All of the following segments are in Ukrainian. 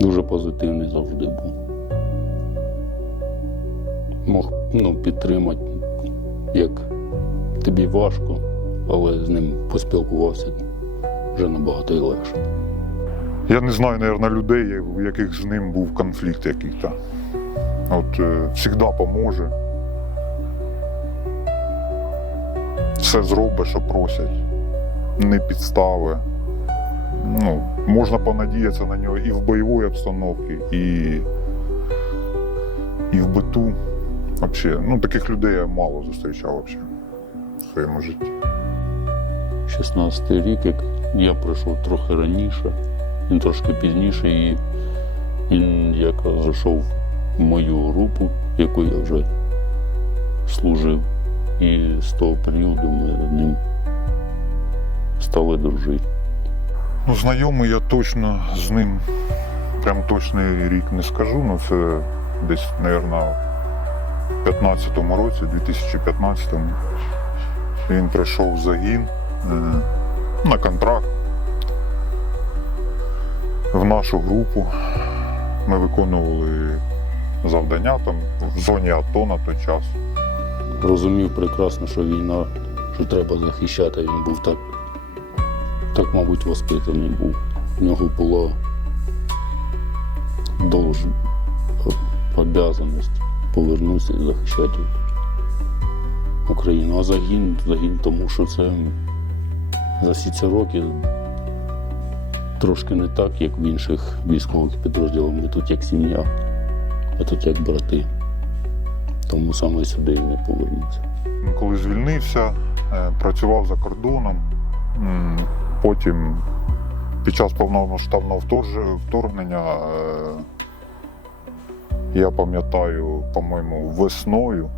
Дуже позитивний завжди був. Мог ну, підтримати, як тобі важко, але з ним поспілкувався вже набагато і легше. Я не знаю, мабуть, людей, у яких з ним був конфлікт який-то. От е, завжди поможе. Все зробить, що просять. Не підстави. Ну, можна понадіятися на нього і в бойовій обстановці, і, і в биту. Вообще, ну, таких людей я мало зустрічав вообще в своєму житті. 16 рік, як я прийшов трохи раніше, він трошки пізніше, і він якраз зайшов в мою групу, яку я вже служив. І з того періоду ми з ним стали дружити. Ну, знайомий я точно з ним прям точний рік не скажу, але це десь, мабуть, в 15-му році, 2015-му. Він прийшов в загін е, на контракт в нашу групу. Ми виконували завдання там в зоні АТО на той час. Розумів прекрасно, що війна, що треба захищати. Він був так, так, мабуть, воспитаний був. У нього була долж... обов'язаність повернутися і захищати Україну. А загін, загін, тому що це за всі ці роки трошки не так, як в інших військових підрозділах. Ми тут як сім'я, а тут як брати. Тому саме сюди і не повернуться. Коли звільнився, е, працював за кордоном. Потім під час повномасштабного вторгнення, е, я пам'ятаю, по-моєму, весною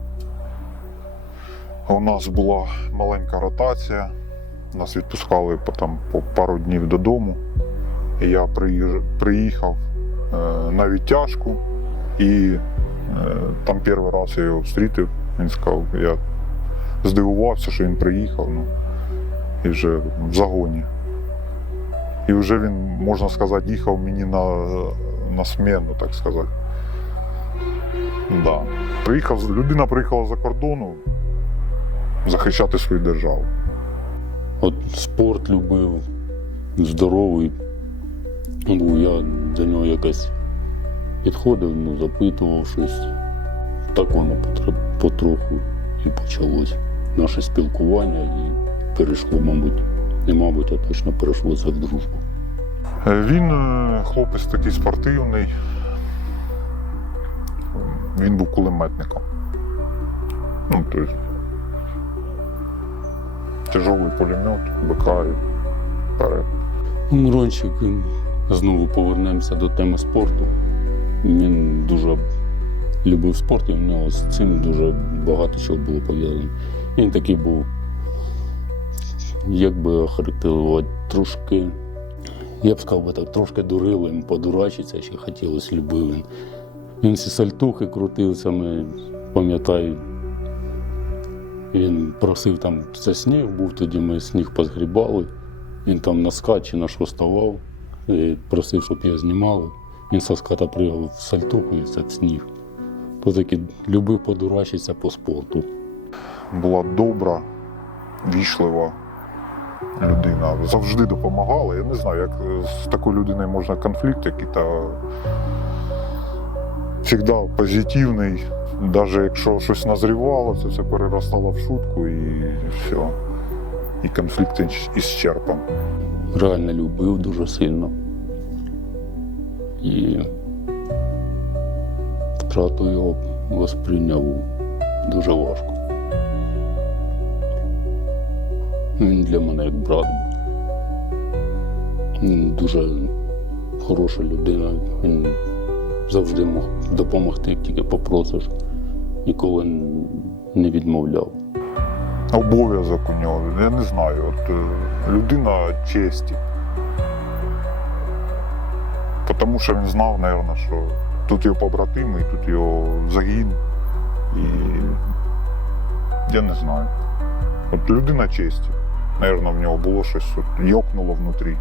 у нас була маленька ротація. Нас відпускали там, по пару днів додому. Я приїхав е, на відтяжку і е, там перший раз я його зустрів. Він сказав, я здивувався, що він приїхав. Ну, і вже в загоні. І вже він, можна сказати, їхав мені на, на сміну, так сказати. Да. Приїхав, людина приїхала за кордону захищати свою державу. От спорт любив, здоровий. Був я до нього якось підходив, ну, запитував щось. Так воно потроху і почалось. Наше спілкування і перейшло, мабуть, не мабуть, а точно перейшло в дружбу. Е, Він е, хлопець такий спортивний. Він був кулеметником. Ну, тобто, тяжовий пулемет, БК і вперед. Мирончик знову повернемося до теми спорту. Він дуже любив спорт, і в нього з цим дуже багато чого було пов'язано. Він такий був, як би охарактеризувати, трошки, я б сказав би так, трошки дурилим, подурачиться, ще хотілося любив він. Він всі сальтухи крутив, саме пам'ятаю. Він просив там, це сніг був, тоді ми сніг позгрібали. Він там на скат чи на що ставав, просив, щоб його знімали. Він со ската пригав в сальтуху і в сніг. То таки любив подурачитися по спорту. була добра, вічлива людина. Завжди допомагала. Я не знаю, як з такою людиною можна конфлікт, який та завжди позитивний. Навіть якщо щось назрівало, це все переростало в шутку і все. І конфлікт ісчерпан. Реально любив дуже сильно. І втрату його восприйняв дуже важко. Він для мене як брат. Він дуже хороша людина. Він завжди мог допомогти, як тільки попросиш. Ніколи не відмовляв. Обов'язок у нього, я не знаю. От, е, людина честі. Тому що він знав, мабуть, що тут його побратими, тут його загін. І я не знаю. От людина честі. Навірно, в нього було щось йокнуло внутрі,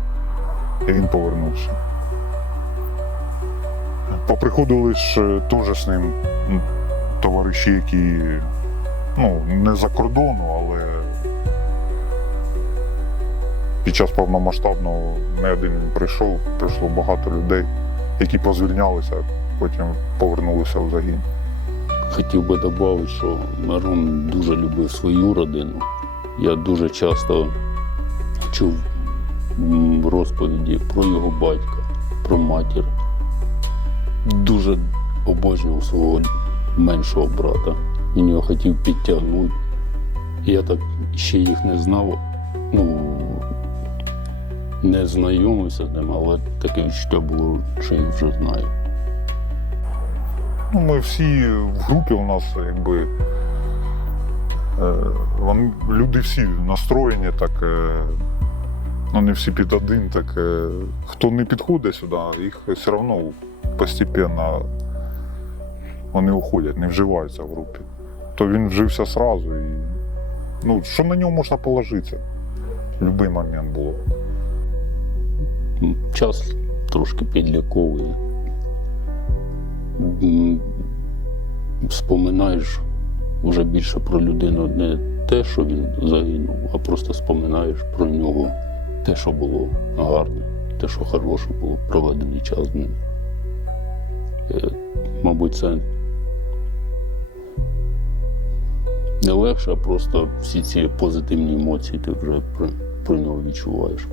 і він повернувся. Поприходили ж е, теж з ним товариші, які ну, не за кордону, але під час повномасштабного не один прийшов, прийшло багато людей, які позвільнялися, потім повернулися в загін. Хотів би додати, що Мирон дуже любив свою родину. Я дуже часто чув розповіді про його батька, про матір. Дуже обожнював свого меншого брата. Він його хотів підтягнути. Я так ще їх не знав. Ну, не знайомився з ним, але таке відчуття було, що їх вже знаю. Ну, ми всі в групі у нас якби. Е, вони, люди всі настроєні, так. Е, ну, не всі під один, так. Е, хто не підходить сюди, їх все одно постепенно вони уходять, не вживаються в групі. То він вжився сразу і. Ну, що на нього можна положитися? Будь-який момент було. час трошки підляковує. М, Вже більше про людину не те, що він загинув, а просто споминаєш про нього те, що було гарне, те, що хороше було проведений час з ним. Е, Мабуть, це не легше, а просто всі ці позитивні емоції ти вже про, про нього відчуваєш.